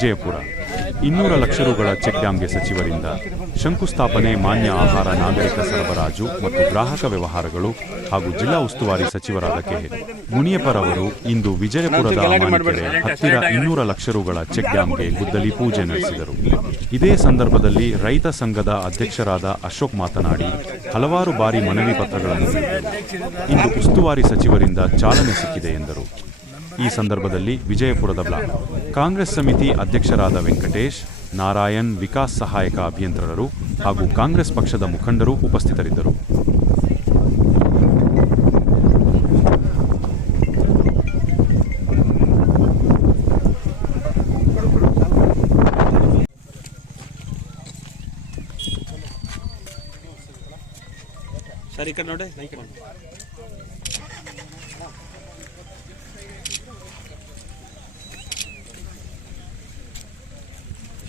ವಿಜಯಪುರ. ಇನ್ನೂರ ಲಕ್ಷ ರುಗಳ ಚೆಕ್ ಡ್ಯಾಂಗೆ ಸಚಿವರಿಂದ ಶಂಕುಸ್ಥಾಪನೆ ಮಾನ್ಯ ಆಹಾರ ನಾಗರಿಕ ಸರಬರಾಜು ಮತ್ತು ಗ್ರಾಹಕ ವ್ಯವಹಾರಗಳು ಹಾಗೂ ಜಿಲ್ಲಾ ಉಸ್ತುವಾರಿ ಸಚಿವರಾದ ಕೆಎ ಮುನಿಯಪ್ಪರ್ ಅವರು ಇಂದು ವಿಜಯಪುರದ ಅಮಾನಿಕೆರೆ ಹತ್ತಿರ ಇನ್ನೂರ ಲಕ್ಷ ರುಗಳ ಚೆಕ್ ಡ್ಯಾಂಗೆ ಗುದ್ದಲಿ ಪೂಜೆ ನಡೆಸಿದರು. ಇದೇ ಸಂದರ್ಭದಲ್ಲಿ ರೈತ ಸಂಘದ ಅಧ್ಯಕ್ಷರಾದ ಅಶೋಕ್ ಮಾತನಾಡಿ ಹಲವಾರು ಬಾರಿ ಮನವಿ ಪತ್ರಗಳನ್ನು ಇಂದು ಉಸ್ತುವಾರಿ ಸಚಿವರಿಂದ ಚಾಲನೆ ಸಿಕ್ಕಿದೆ ಎಂದರು. ಈ ಸಂದರ್ಭದಲ್ಲಿ ವಿಜಯಪುರದ ಬ್ಲಾಕ್. ಕಾಂಗ್ರೆಸ್ ಸಮಿತಿ ಅಧ್ಯಕ್ಷರಾದ ವೆಂಕಟೇಶ್, ನಾರಾಯಣ್ ವಿಕಾಸ್ ಸಹಾಯಕ ಅಭಿಯಂತರರು ಹಾಗೂ ಕಾಂಗ್ರೆಸ್ ಪಕ್ಷದ ಮುಖಂಡರು ಉಪಸ್ಥಿತರಿದ್ದರು. ಸರಿ ಈ ಕಡೆ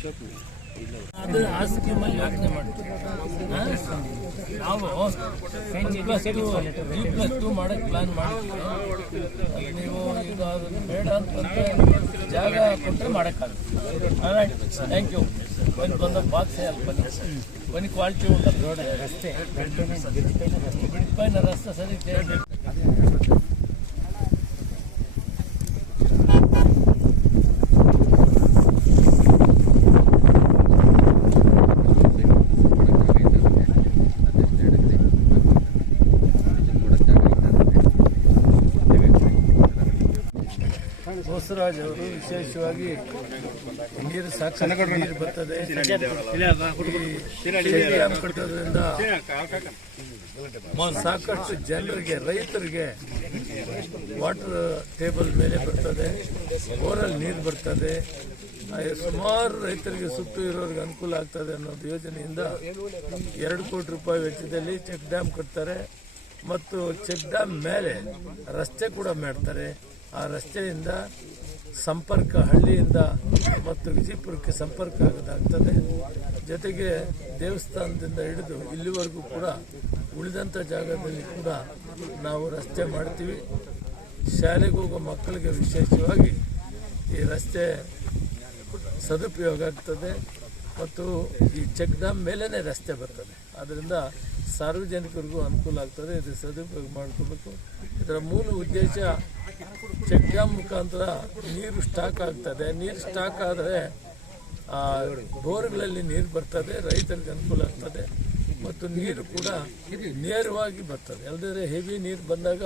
ಅದು ಆಸ್ತಿ ಮೇಲೆ ಯೋಚನೆ ಮಾಡ್ತೀವಿ ನಾವು ಜಿ ಟು ಪ್ಲಾನ್ ಮಾಡ್ತೀವಿ ನೀವು ಇದು ಬೇಡ ಅಂತ ಜಾಗ ಕೊಟ್ಟರೆ ಮಾಡೋಕ್ಕಾಗುತ್ತೆ ಥ್ಯಾಂಕ್ ಯು ಒಂದು ಬಂದ ಬಾಕ್ಸ್ ಬನ್ನಿ ಬನ್ನಿ ಕ್ವಾಲಿಟಿ ಉಂಟು ರೋಡ್ ರಸ್ತೆ ಬಿಡ್ಪೈನ ರಸ್ತೆ ಸರಿ ಬೋಸರಾಜ್ ಅವರು ವಿಶೇಷವಾಗಿ ನೀರು ಸಾಕಷ್ಟು ನೀರು ಬರ್ತದೆ. ಕಟ್ಟೋದ್ರಿಂದ ಸಾಕಷ್ಟು ಜನರಿಗೆ ರೈತರಿಗೆ ವಾಟರ್ ಟೇಬಲ್ ಮೇಲೆ ಬರ್ತದೆ ಬೋರಲ್ಲಿ ನೀರು ಬರ್ತದೆ. ಸುಮಾರು ರೈತರಿಗೆ ಸುತ್ತು ಇರೋರಿಗೆ ಅನುಕೂಲ ಆಗ್ತದೆ ಅನ್ನೋದು ಯೋಜನೆಯಿಂದ ಎರಡು ಕೋಟಿ ರೂಪಾಯಿ ವೆಚ್ಚದಲ್ಲಿ ಚೆಕ್ ಡ್ಯಾಮ್ ಕಟ್ತಾರೆ. ಮತ್ತು ಚೆಕ್ ಡ್ಯಾಮ್ ಮೇಲೆ ರಸ್ತೆ ಕೂಡ ಮಾಡ್ತಾರೆ. ಆ ರಸ್ತೆಯಿಂದ ಸಂಪರ್ಕ ಹಳ್ಳಿಯಿಂದ ಮತ್ತು ವಿಜಯಪುರಕ್ಕೆ ಸಂಪರ್ಕ ಆಗೋದಾಗ್ತದೆ. ಜೊತೆಗೆ ದೇವಸ್ಥಾನದಿಂದ ಹಿಡಿದು ಇಲ್ಲಿವರೆಗೂ ಕೂಡ ಉಳಿದಂಥ ಜಾಗದಲ್ಲಿ ಕೂಡ ನಾವು ರಸ್ತೆ ಮಾಡ್ತೀವಿ. ಶಾಲೆಗೆ ಹೋಗೋ ಮಕ್ಕಳಿಗೆ ವಿಶೇಷವಾಗಿ ಈ ರಸ್ತೆ ಸದುಪಯೋಗ ಆಗ್ತದೆ ಮತ್ತು ಈ ಚೆಕ್ ಡ್ಯಾಮ್ ಮೇಲೇ ರಸ್ತೆ ಬರ್ತದೆ. ಅದರಿಂದ ಸಾರ್ವಜನಿಕರಿಗೂ ಅನುಕೂಲ ಆಗ್ತದೆ. ಇದು ಸದುಪಯೋಗ ಮಾಡ್ಕೋಬೇಕು. ಇದರ ಮೂಲ ಉದ್ದೇಶ ಚೆಕ್ ಡ್ಯಾಮ್ ಮುಖಾಂತರ ನೀರು ಸ್ಟಾಕ್ ಆಗ್ತದೆ. ನೀರು ಸ್ಟಾಕ್ ಆದರೆ ಬೋರ್ಗಳಲ್ಲಿ ನೀರು ಬರ್ತದೆ, ರೈತರಿಗೆ ಅನುಕೂಲ ಆಗ್ತದೆ ಮತ್ತು ನೀರು ಕೂಡ ನೇರವಾಗಿ ಬರ್ತದೆ. ಅಲ್ಲದೆ ಹೆವಿ ನೀರು ಬಂದಾಗ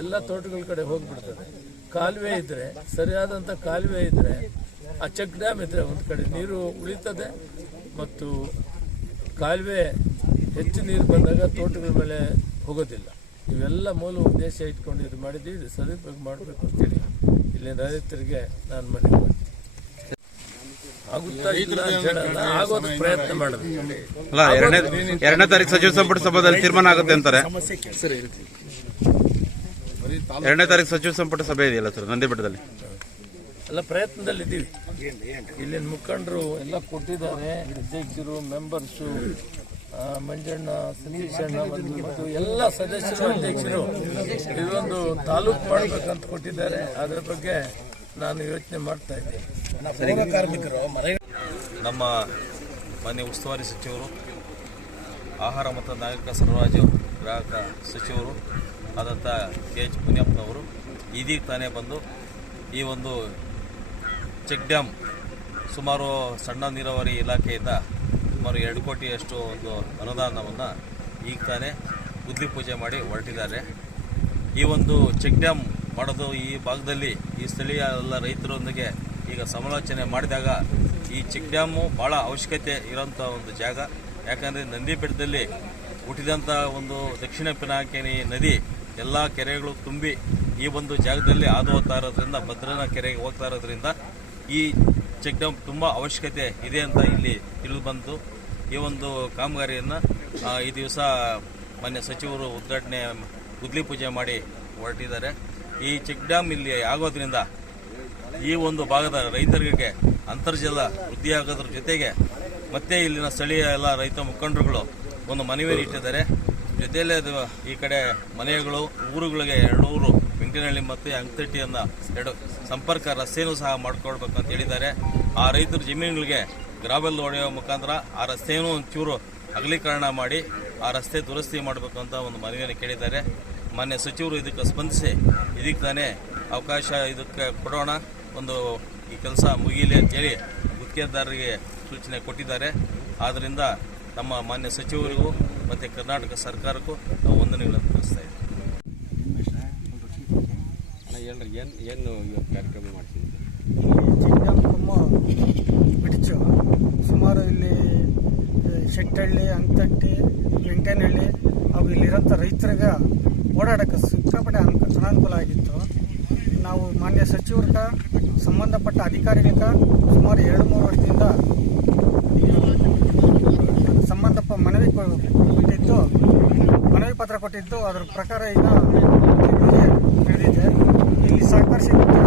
ಎಲ್ಲ ತೋಟಗಳ ಕಡೆ ಹೋಗಿಬಿಡ್ತದೆ. ಕಾಲುವೆ ಇದ್ದರೆ ಸರಿಯಾದಂಥ ಕಾಲುವೆ ಇದ್ದರೆ ಆ ಚೆಕ್ ಡ್ಯಾಮ್ ಇದ್ದರೆ ಒಂದು ಕಡೆ ನೀರು ಉಳಿತದೆ ಮತ್ತು ಕಾಲುವೆ ಹೆಚ್ಚು ನೀರು ಬಂದಾಗ ತೋಟಗಳ ಮೇಲೆ ಹೋಗೋದಿಲ್ಲ. ಇವೆಲ್ಲ ಮೂಲ ಉದ್ದೇಶ ಇಟ್ಕೊಂಡು ಇದು ಮಾಡಿದ್ದೀವಿ ಇದು ಸದುಪಯೋಗ ಮಾಡಬೇಕು ಅಂತೇಳಿ ಇಲ್ಲಿನ ರೈತರಿಗೆ ನಾನು ಮಾಡ್ತೀನಿ. ಆಗುತ್ತಾ ಇಲ್ಲ ಪ್ರಯತ್ನ ಮಾಡೋದು. ಅಲ್ಲ ಎರಡನೇ ಎರಡನೇ ತಾರೀಕು ಸಚಿವ ಸಂಪುಟ ಸಭೆಯಲ್ಲಿ ತೀರ್ಮಾನ ಆಗುತ್ತೆ ಅಂತಾರೆ. ಎರಡನೇ ತಾರೀಕು ಸಚಿವ ಸಂಪುಟ ಸಭೆ ಇದೆಯಲ್ಲ ಸರ್ ನಂದಿ ಬೆಟ್ಟದಲ್ಲಿ ಎಲ್ಲ ಪ್ರಯತ್ನದಲ್ಲಿದ್ದೀವಿ ಇಲ್ಲಿನ ಮುಖಂಡರು ಎಲ್ಲ ಕೊಟ್ಟಿದ್ದಾರೆ ಅಧ್ಯಕ್ಷರು ಮೆಂಬರ್ಸು ಮಂಜಣ್ಣ ಸತೀಶಣ್ಣ ಮತ್ತು ಎಲ್ಲ ಸದಸ್ಯರು, ಅಧ್ಯಕ್ಷರು ಇದೊಂದು ತಾಲೂಕು ಮಾಡಬೇಕಂತ ಕೊಟ್ಟಿದ್ದಾರೆ. ಅದರ ಬಗ್ಗೆ ನಾನು ಯೋಚನೆ ಮಾಡ್ತಾ ಇದ್ದೀನಿ. ನಮ್ಮ ಮಾನ್ಯ ಉಸ್ತುವಾರಿ ಸಚಿವರು, ಆಹಾರ ಮತ್ತು ನಾಗರಿಕ ಸರಬರಾಜು ಗ್ರಾಹಕ ಸಚಿವರು ಆದಂಥ ಕೆ ಎಚ್ ಮುನಿಯಪ್ಪನವರು ಇದೀಗ ತಾನೇ ಬಂದು ಈ ಒಂದು ಚೆಕ್ ಡ್ಯಾಮ್ ಸುಮಾರು ಸಣ್ಣ ನೀರಾವರಿ ಇಲಾಖೆಯಿಂದ ಸುಮಾರು ಎರಡು ಕೋಟಿಯಷ್ಟು ಒಂದು ಅನುದಾನವನ್ನು ಈಗ ತಾನೇ ಗುದ್ಲಿ ಪೂಜೆ ಮಾಡಿ ಹೊರಟಿದ್ದಾರೆ. ಈ ಒಂದು ಚೆಕ್ ಡ್ಯಾಮ್ ಮಾಡೋದು ಈ ಭಾಗದಲ್ಲಿ ಈ ಸ್ಥಳೀಯ ಎಲ್ಲ ರೈತರೊಂದಿಗೆ ಈಗ ಸಮಾಲೋಚನೆ ಮಾಡಿದಾಗ ಈ ಚೆಕ್ ಡ್ಯಾಮು ಭಾಳ ಅವಶ್ಯಕತೆ ಇರೋಂಥ ಒಂದು ಜಾಗ. ಯಾಕಂದರೆ ನಂದಿ ಬೆಟ್ಟದಲ್ಲಿ ಹುಟ್ಟಿದಂಥ ಒಂದು ದಕ್ಷಿಣ ಪಿನಾಕಿನಿ ನದಿ ಎಲ್ಲ ಕೆರೆಗಳು ತುಂಬಿ ಈ ಒಂದು ಜಾಗದಲ್ಲಿ ಹಾದು ಹೋಗ್ತಾ ಇರೋದ್ರಿಂದ ಭದ್ರನ ಕೆರೆಗೆ ಹೋಗ್ತಾ ಇರೋದ್ರಿಂದ ಈ ಚೆಕ್ ಡ್ಯಾಮ್ ತುಂಬ ಅವಶ್ಯಕತೆ ಇದೆ ಅಂತ ಇಲ್ಲಿ ತಿಳಿದು ಬಂತು. ಈ ಒಂದು ಕಾಮಗಾರಿಯನ್ನು ಈ ದಿವಸ ಮಾನ್ಯ ಸಚಿವರು ಉದ್ಘಾಟನೆ, ಗುದ್ಲಿ ಪೂಜೆ ಮಾಡಿ ಹೊರಟಿದ್ದಾರೆ. ಈ ಚೆಕ್ ಡ್ಯಾಮ್ ಇಲ್ಲಿ ಆಗೋದ್ರಿಂದ ಈ ಒಂದು ಭಾಗದ ರೈತರಿಗೆ ಅಂತರ್ಜಲ ವೃದ್ಧಿಯಾಗೋದ್ರ ಜೊತೆಗೆ ಮತ್ತೆ ಇಲ್ಲಿನ ಸ್ಥಳೀಯ ಎಲ್ಲ ರೈತ ಮುಖಂಡರುಗಳು ಒಂದು ಮನವಿಯನ್ನು ಇಟ್ಟಿದ್ದಾರೆ ಜೊತೆಯಲ್ಲೇ ಈ ಕಡೆ ಮನೆಗಳು, ಊರುಗಳಿಗೆ ಎರಡು ಊರು ವೆಂಕಟನಹಳ್ಳಿ ಮತ್ತು ಅಂಕತಟ್ಟಿಯನ್ನು ಎರಡು ಸಂಪರ್ಕ ರಸ್ತೆಯೂ ಸಹ ಮಾಡಿಕೊಡ್ಬೇಕು ಅಂತ ಹೇಳಿದ್ದಾರೆ. ಆ ರೈತರ ಜಮೀನುಗಳಿಗೆ ಗ್ರಾವೆಲ್ ಹೊಡೆಯುವ ಮುಖಾಂತರ ಆ ರಸ್ತೆಯನ್ನು ಒಂಚೂರು ಅಗಲೀಕರಣ ಮಾಡಿ ಆ ರಸ್ತೆ ದುರಸ್ತಿ ಮಾಡಬೇಕು ಅಂತ ಒಂದು ಮನವಿಯನ್ನು ಕೇಳಿದ್ದಾರೆ. ಮಾನ್ಯ ಸಚಿವರು ಇದಕ್ಕೆ ಸ್ಪಂದಿಸಿ ಇದಕ್ಕೆ ತಾನೇ ಅವಕಾಶ ಇದಕ್ಕೆ ಕೊಡೋಣ ಒಂದು ಈ ಕೆಲಸ ಮುಗಿಯಲಿ ಅಂತೇಳಿ ಗುತ್ತಿಗೆದಾರರಿಗೆ ಸೂಚನೆ ಕೊಟ್ಟಿದ್ದಾರೆ. ಆದ್ದರಿಂದ ನಮ್ಮ ಮಾನ್ಯ ಸಚಿವರಿಗೂ ಮತ್ತು ಕರ್ನಾಟಕ ಸರ್ಕಾರಕ್ಕೂ ನಾವು ವಂದನೆಗಳನ್ನು ತಿಳಿಸ್ತಾ ಹೇಳ್ರಿ, ಏನು ಏನು ಇವತ್ತು ಕಾರ್ಯಕ್ರಮ ಚಿಕ್ಕಮ್ಮ ಬಿಡಿಚು. ಸುಮಾರು ಇಲ್ಲಿ ಶೆಟ್ಟಹಳ್ಳಿ ಅಂಕತಟ್ಟಿ ವೆಂಕನಹಳ್ಳಿ ಹಾಗೂ ಇಲ್ಲಿರೋಂಥ ರೈತರಿಗೆ ಓಡಾಡೋಕ್ಕೆ ಸಿಕ್ಕಾಪಟ್ಟೆ ಅನ್ ಅನಾನುಕೂಲ ಆಗಿತ್ತು. ನಾವು ಮಾನ್ಯ ಸಚಿವರ್ಗ, ಸಂಬಂಧಪಟ್ಟ ಅಧಿಕಾರಿಗಳ ಸುಮಾರು ಎರಡು ಮೂರು ವರ್ಷದಿಂದ ಸಂಬಂಧಪ್ಪ ಮನವಿ ಕೊಟ್ಟಿದ್ದು, ಮನವಿ ಪತ್ರ ಕೊಟ್ಟಿದ್ದು, ಅದರ ಪ್ರಕಾರ ಈಗ ನಡೆದಿದೆ. ಇಲ್ಲಿ ಸಹಕರಿಸಿ